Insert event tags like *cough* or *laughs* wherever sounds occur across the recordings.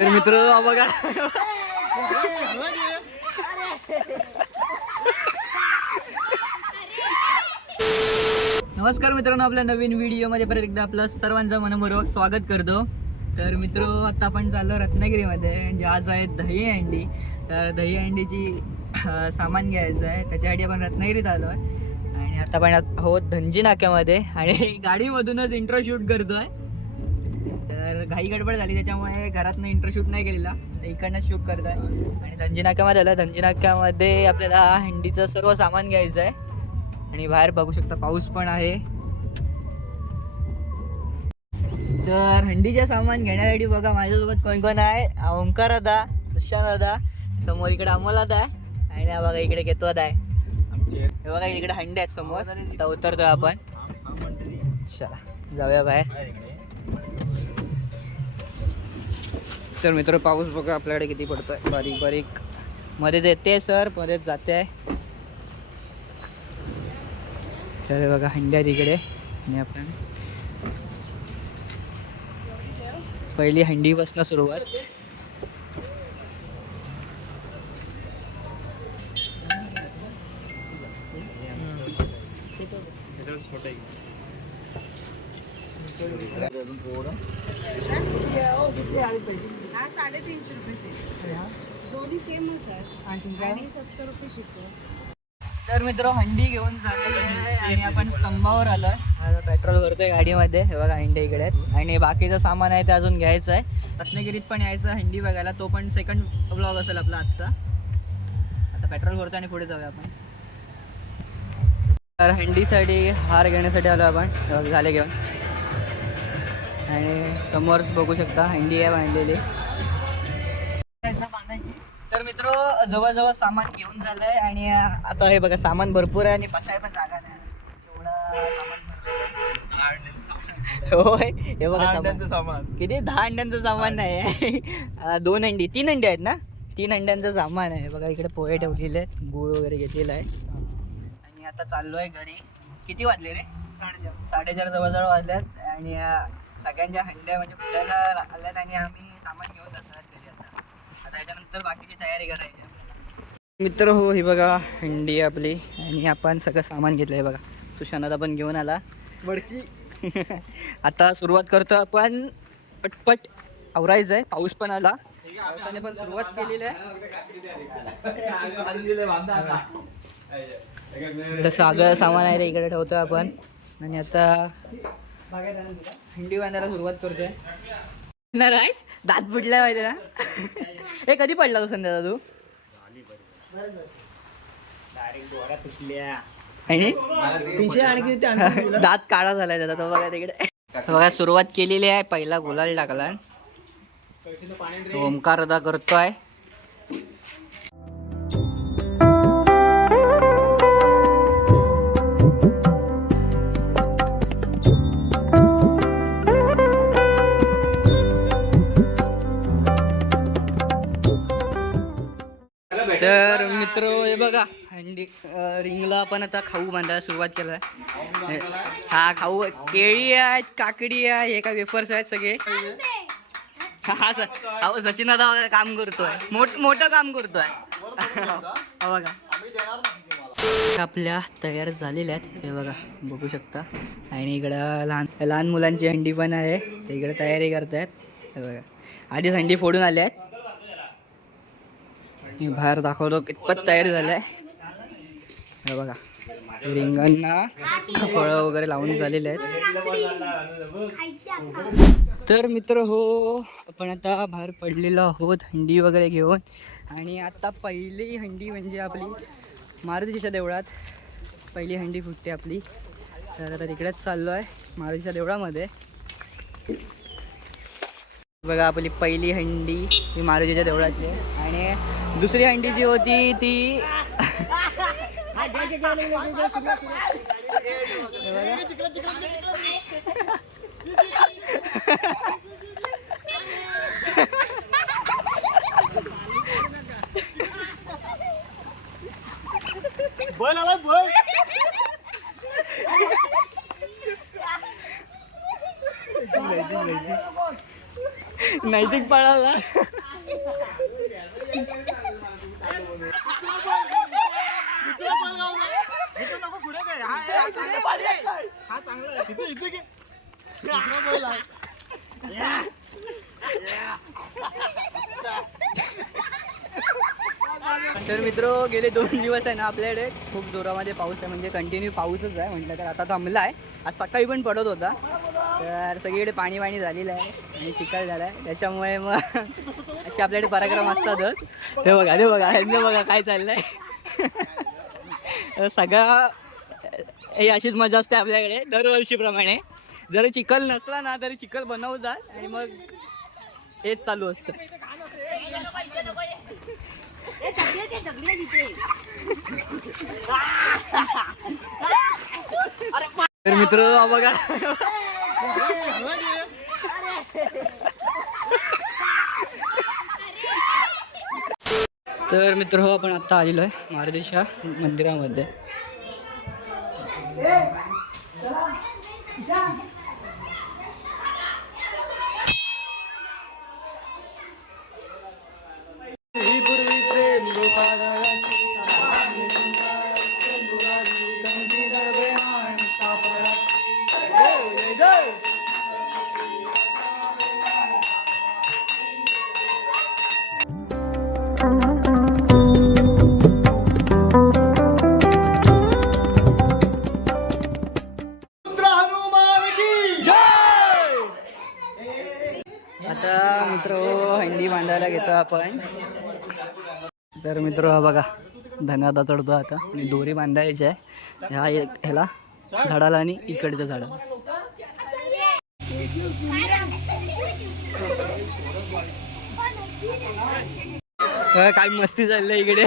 तर मित्र बघा. नमस्कार मित्रांनो आपल्या नवीन व्हिडिओमध्ये परत एकदा आपलं सर्वांचं मनपूर्वक स्वागत करतो. तर मित्र आता आपण चाललो रत्नागिरीमध्ये म्हणजे आज आहे दही अंडी. तर दही अंडीची सामान घ्यायचं आहे. त्याच्यासाठी आपण रत्नागिरीत आलो आहे. आणि आता आपण आहोत धनजी नाक्यामध्ये. आणि गाडीमधूनच इंट्रो शूट करतो आहे तर घाई गडबड झाली त्याच्यामुळे घरातनं इंटरशूट नाही केलेला. तर इकडनंच शूट करत आहे आणि धनजी नाक्यामध्ये आलं. धनजी नाक्यामध्ये आपल्याला हंडीचं सर्व सामान घ्यायचं आहे. आणि बाहेर बघू शकता पाऊस पण आहे. तर हंडीचे सामान घेण्यासाठी बघा माझ्यासोबत कोण कोण आहे? ओंकार दादा सुशांत दादा समोर इकडे अमोल दादा आहे. आणि हा बघा इकडे घेतो दादा आहे. हे बघा इकडे हंडी आहेत समोर. आता उतरतोय आपण. चला जाऊया बाहेर. तर मित्र पाऊस बघा आपल्याकडे किती पडतोय. बारीक बारीक. मध्येच येते सर. मध्येच जाते. आहे तर बघा हंड्या तिकडे आणि आपण पहिली हंडीपासून सुरुवात. साडेतीनशे रुपये दोन्ही सेमच आहे आणि सत्तर रुपये शिकतो. तर मित्र हंडी घेऊन झालेली आहे आणि आपण स्तंभावर आलोय. आता पेट्रोल भरतोय गाडीमध्ये. हे बघा हंडी इकडे आणि बाकीचं सामान आहे ते अजून घ्यायचं आहे. रत्नागिरीत पण यायचं हंडी बघायला. तो पण सेकंड ब्लॉग असेल आपला आजचा. आता पेट्रोल भरतोय आणि पुढे जाऊया आपण. तर हंडीसाठी हार घेण्यासाठी आलो आपण. झाले घेऊन. आणि समोर बघू शकता हंडी आहे बांधलेली. मित्र जवळजवळ सामान घेऊन झालंय आणि आता हे बघा सामान भरपूर आहे आणि बसाय पण जागा नाही. एवढं. होय हे बघा सामान. सामान. किती दहा अंड्यांचं सामान नाही आहे. दोन अंडी तीन अंडी आहेत ना? तीन अंड्यांचं सामान आहे. बघा इकडे पोहे ठेवलेले आहेत. गुळ वगैरे घेतलेला आहे. आणि आता चाललोय घरी. किती वाजले रे? साडेचार. साडेचार जवळजवळ वाजल्यात आणि सगळ्यांच्या हंड्या म्हणजे फुटायला आल्यात आणि आम्ही सामान घेऊन आता याच्यानंतर बाकीची तयारी करायची आपल्याला. मित्र हो ही बघा हंडी आपली. आणि आपण सगळं सामान घेतलं आहे बघा. सुशांत पण घेऊन आला. बडकी. *laughs* आता सुरुवात करतो आपण. पटपट. आवरायचं आहे. पाऊस पण आला. पावसाने पण सुरुवात केलेली आहे. इकडं सगळं सामान आहे रे इकडे ठेवतो आपण. आणि आता हंडी बांधायला सुरुवात करतोय. ना राईस दात फुटलाय माहिती ना? हे कधी पडला तो संध्याचा तू आणखी *laughs* दात काळा झालाय त्याचा तो बघा तिकडे. बघा सुरुवात केलेली आहे पहिला गुलाल टाकला ओमकार अदा करतोय. बघा रिंगला पण आता खाऊ बांधायला सुरुवात केला हा खाऊ. केळी आहेत काकडी आहे हे काय वेफर्स आहेत सगळे? हा सर अहो सचिन आता काम करतोय. मोठ मोठं काम करतोय. हो, बघा. आपल्या तयार झालेल्या आहेत. हे बघा बघू शकता. आणि इकडं लहान लहान मुलांची हंडी पण आहे. ते इकडे तयारी करतायत. हे बघा. आधीच हंडी फोडून आल्या आहेत मी बाहेर दाखवतो कितपत तयार झालाय हे बघा. रिंगांना फळं वगैरे लावून झालेले आहेत. तर मित्र हो आपण आता बाहेर पडलेलो आहोत हंडी वगैरे घेऊन. आणि आता पहिली हंडी म्हणजे आपली मारुतीच्या देवळात. पहिली हंडी फुटते आपली. तर आता तिकडेच चाललो आहे मारुतीच्या देवळामध्ये. बघा आपली पहिली हंडी ही मारुतीच्या देवळातली आहे. आणि दुसरी हंडी जी होती ती बैल आला बैल नैतिक पळाला दुसरा बैल गावला इथं नको पुढे काय हा हा चांगला बैल आहे. हा चांगला आहे. इथे इथे घे. दुसरा बैल आहे. तर मित्र गेले दोन दिवस आहे ना आपल्याकडे. खूप जोरामध्ये पाऊस आहे म्हणजे कंटिन्यू पाऊसच आहे. म्हटलं तर आता थांबला आहे आज सकाळी पण पडत होता. तर सगळीकडे पाणी पाणी झालेलं आहे आणि चिखल झाला आहे त्याच्यामुळे मग असे आपल्याकडे पराक्रम असतातच. ते बघा ते बघा ह्यांचं बघा काय चाललंय. सगळा हे अशीच मजा असते आपल्याकडे दरवर्षीप्रमाणे. जर चिखल नसला ना तरी चिखल बनवतात आणि मग हेच चालू असतं. तर मित्र बघा. तर मित्र हो आपण आता आलेलो आहे मारुतीच्या मंदिरामध्ये. 哎，走了，你看。आपण. तर मित्र हा बघा धनादा चढतो आता आणि दोरी बांधायची आहे. ह्या एक ह्याला झाडाला आणि इकडच्या झाडाला. काय मस्ती चाललंय इकडे.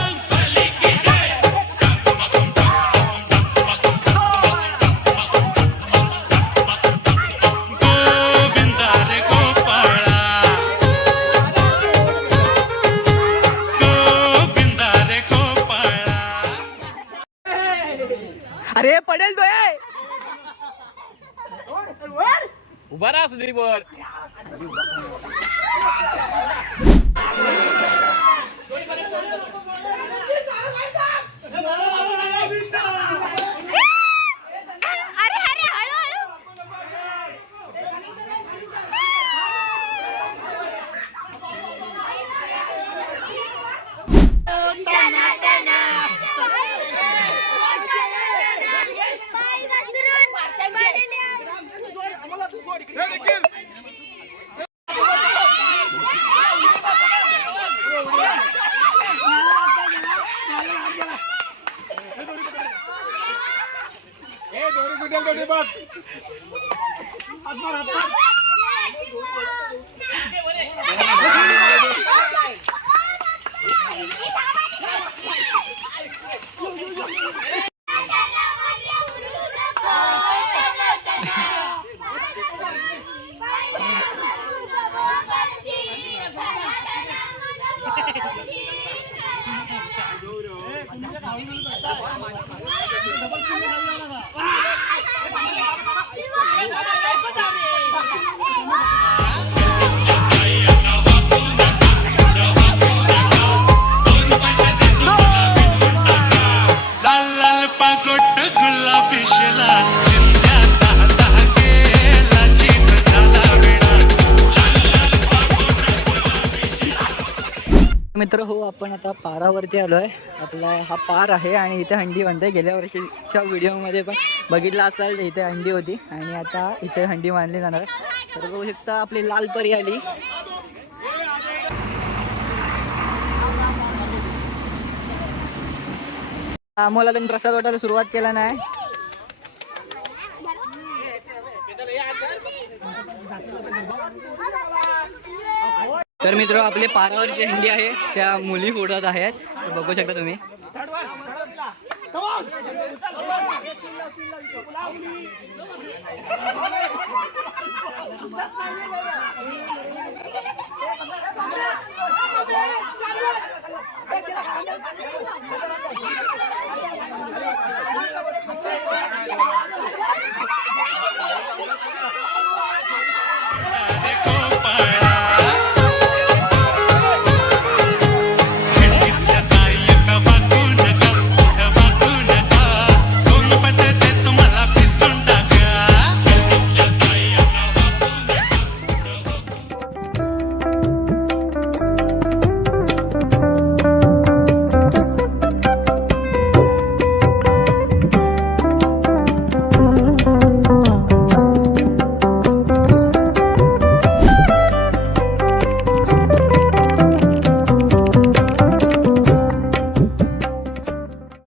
वर হাতবার হাতবার হাতবার Hãy subscribe cho kênh Ghiền Mì Gõ Để không bỏ lỡ những video hấp dẫn Yeah. मित्र हो आपण आता पारावरती आलो आहे आपला हा पार आहे आणि इथे हंडी बांधते. गेल्या वर्षीच्या व्हिडिओमध्ये पण बघितलं असाल तर इथे हंडी होती. आणि आता इथे हंडी बांधली जाणार आहे. तर बघू शकता आपली लाल परी आली. आम्हाला त्यांनी प्रसाद वाटायला सुरुवात केला नाही. तर मित्र आपले पारावरचे हिंडी आहे त्या मुली फोडत आहेत. बघू शकता तुम्ही.